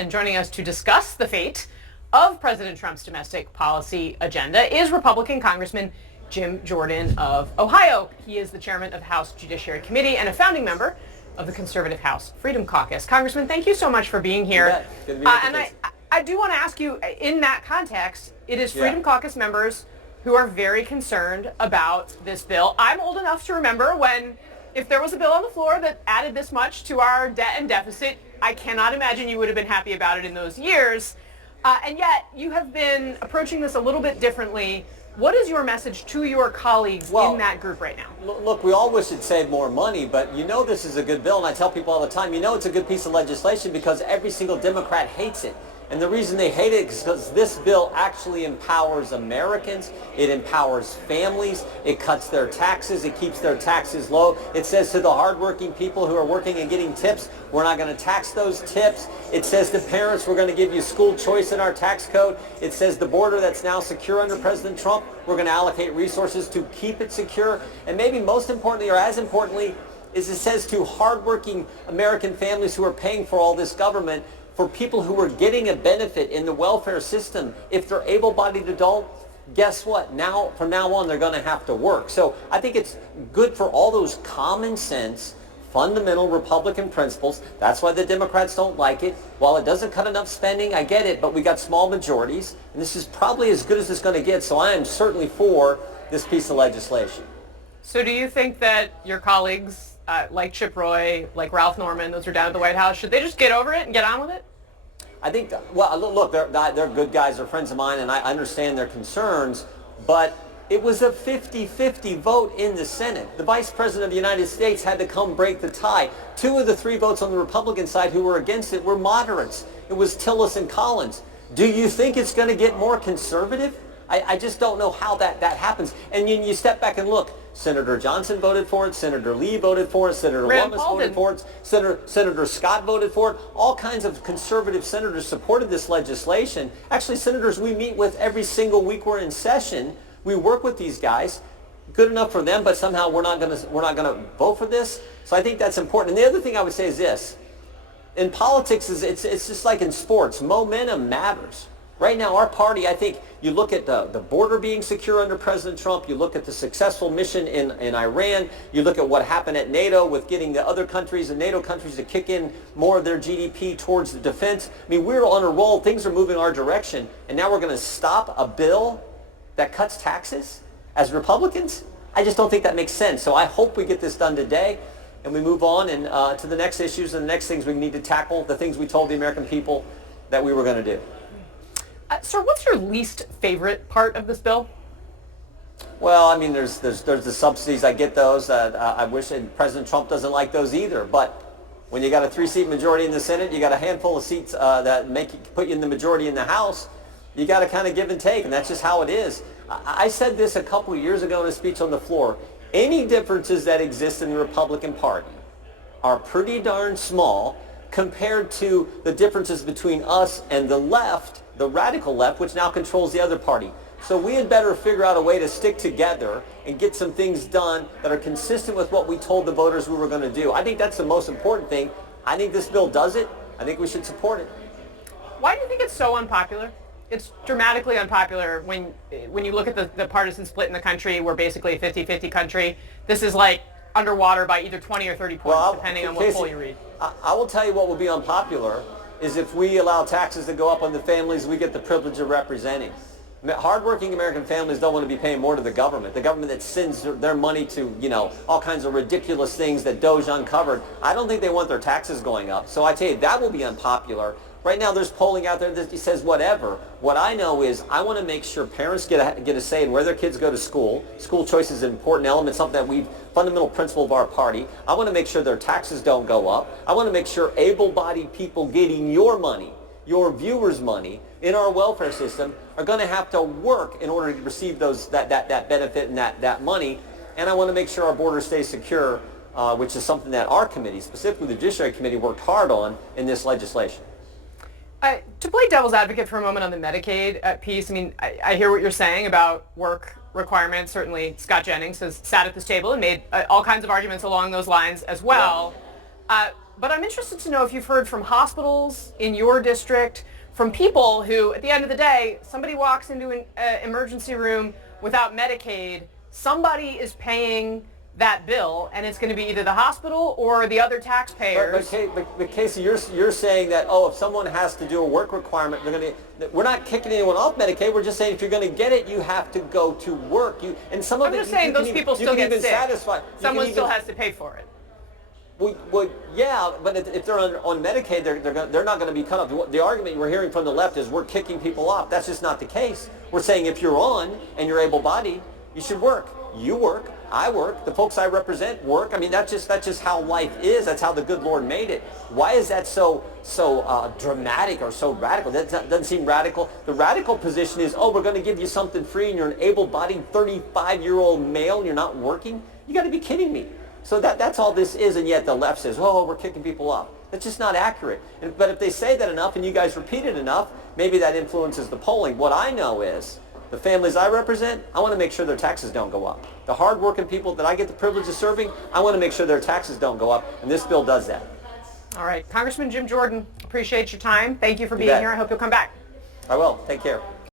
and joining us to discuss the fate of President Trump's domestic policy agenda is Republican Congressman Jim Jordan of Ohio. He is the chairman of the House Judiciary Committee and a founding member of the conservative House Freedom Caucus. Congressman, thank you so much for being here. Good to be with you. I do want to ask you, in that context, it is Freedom Caucus members who are very concerned about this bill. I'm old enough to remember when, if there was a bill on the floor that added this much to our debt and deficit, I cannot imagine you would have been happy about it in those years. And yet, you have been approaching this a little bit differently. What is your message to your colleagues in that group right now? Look, we all wish it'd save more money, but you know this is a good bill, and I tell people all the time, you know it's a good piece of legislation because every single Democrat hates it. And the reason they hate it is because this bill actually empowers Americans. It empowers families. It cuts their taxes. It keeps their taxes low. It says to the hardworking people who are working and getting tips, we're not going to tax those tips. It says to parents, we're going to give you school choice in our tax code. It says the border that's now secure under President Trump, we're going to allocate resources to keep it secure. And maybe most importantly, or as importantly, is it says to hardworking American families who are paying for all this government, for people who are getting a benefit in the welfare system, if they're able-bodied adult, guess what? Now, from now on, they're going to have to work. So I think it's good for all those common sense, fundamental Republican principles. That's why the Democrats don't like it. While it doesn't cut enough spending, I get it, but we got small majorities, and this is probably as good as it's going to get. So I am certainly for this piece of legislation. So do you think that your colleagues, like Chip Roy, like Ralph Norman, those are down at the White House, should they just get over it and get on with it? I think, well, look, they're good guys, they're friends of mine, and I understand their concerns, but it was a 50-50 vote in the Senate. The Vice President of the United States had to come break the tie. 2 of the 3 votes on the Republican side who were against it were moderates. It was Tillis and Collins. Do you think it's going to get more conservative? I just don't know how that happens. And you step back and look. Senator Johnson voted for it. Senator Lee voted for it. Senator Lummis voted for it. Senator Scott voted for it. All kinds of conservative senators supported this legislation. Actually, senators we meet with every single week we're in session. We work with these guys. Good enough for them, but somehow we're not going to vote for this. So I think that's important. And the other thing I would say is this: in politics, it's just like in sports. Momentum matters. Right now, our party, I think, you look at the border being secure under President Trump, you look at the successful mission in Iran, you look at what happened at NATO with getting the other countries, the NATO countries, to kick in more of their GDP towards the defense. I mean, we're on a roll. Things are moving our direction. And now we're going to stop a bill that cuts taxes as Republicans? I just don't think that makes sense. So I hope we get this done today and we move on and to the next issues and the next things we need to tackle, the things we told the American people that we were going to do. Sir, what's your least favorite part of this bill? Well, I mean, there's the subsidies. I get those. I wish President Trump doesn't like those either. But when you got a 3-seat majority in the Senate, you got a handful of seats that put you in the majority in the House. You got to kind of give and take, and that's just how it is. I said this a couple of years ago in a speech on the floor. Any differences that exist in the Republican Party are pretty darn small compared to the differences between us and the left, the radical left, which now controls the other party. So we had better figure out a way to stick together and get some things done that are consistent with what we told the voters we were going to do. I think that's the most important thing. I think this bill does it. I think we should support it. Why do you think it's so unpopular? It's dramatically unpopular when you look at the partisan split in the country. We're basically a 50-50 country. This is like underwater by either 20 or 30 points, depending on what poll you read. I will tell you what will be unpopular is if we allow taxes to go up on the families we get the privilege of representing. Hardworking American families don't want to be paying more to the government that sends their money to, all kinds of ridiculous things that DOJ uncovered. I don't think they want their taxes going up. So I tell you, that will be unpopular. Right now, there's polling out there that says whatever. What I know is I want to make sure parents get a say in where their kids go to school. School choice is an important element, something that fundamental principle of our party. I want to make sure their taxes don't go up. I want to make sure able-bodied people getting your money, your viewers' money in our welfare system are going to have to work in order to receive that benefit and that money. And I want to make sure our border stays secure, which is something that our committee, specifically the Judiciary Committee, worked hard on in this legislation. To play devil's advocate for a moment on the Medicaid piece, I mean, I hear what you're saying about work requirements. Certainly, Scott Jennings has sat at this table and made all kinds of arguments along those lines as well. But I'm interested to know if you've heard from hospitals in your district, from people who, at the end of the day, somebody walks into an emergency room without Medicaid, somebody is paying that bill, and it's going to be either the hospital or the other taxpayers. But Casey, you're saying that, oh, if someone has to do a work requirement, we're not kicking anyone off Medicaid. We're just saying if you're going to get it, you have to go to work. And some of I'm just saying those people still get sick. Someone still has to pay for it. Well, yeah, but if they're on Medicaid, they're not going to be cut off. The argument we're hearing from the left is we're kicking people off. That's just not the case. We're saying if you're on and you're able-bodied, you should work. You work. I work. The folks I represent work. I mean, that's just how life is. That's how the good Lord made it. Why is that so dramatic or so radical? That doesn't seem radical. The radical position is, oh, we're going to give you something free, and you're an able-bodied 35-year-old male, and you're not working. You got to be kidding me. So that's all this is, and yet the left says, oh, we're kicking people off. That's just not accurate. But if they say that enough, and you guys repeat it enough, maybe that influences the polling. What I know is, the families I represent, I want to make sure their taxes don't go up. The hard-working people that I get the privilege of serving, I want to make sure their taxes don't go up, and this bill does that. All right. Congressman Jim Jordan, appreciate your time. Thank you for being here. I hope you'll come back. I will. Take care.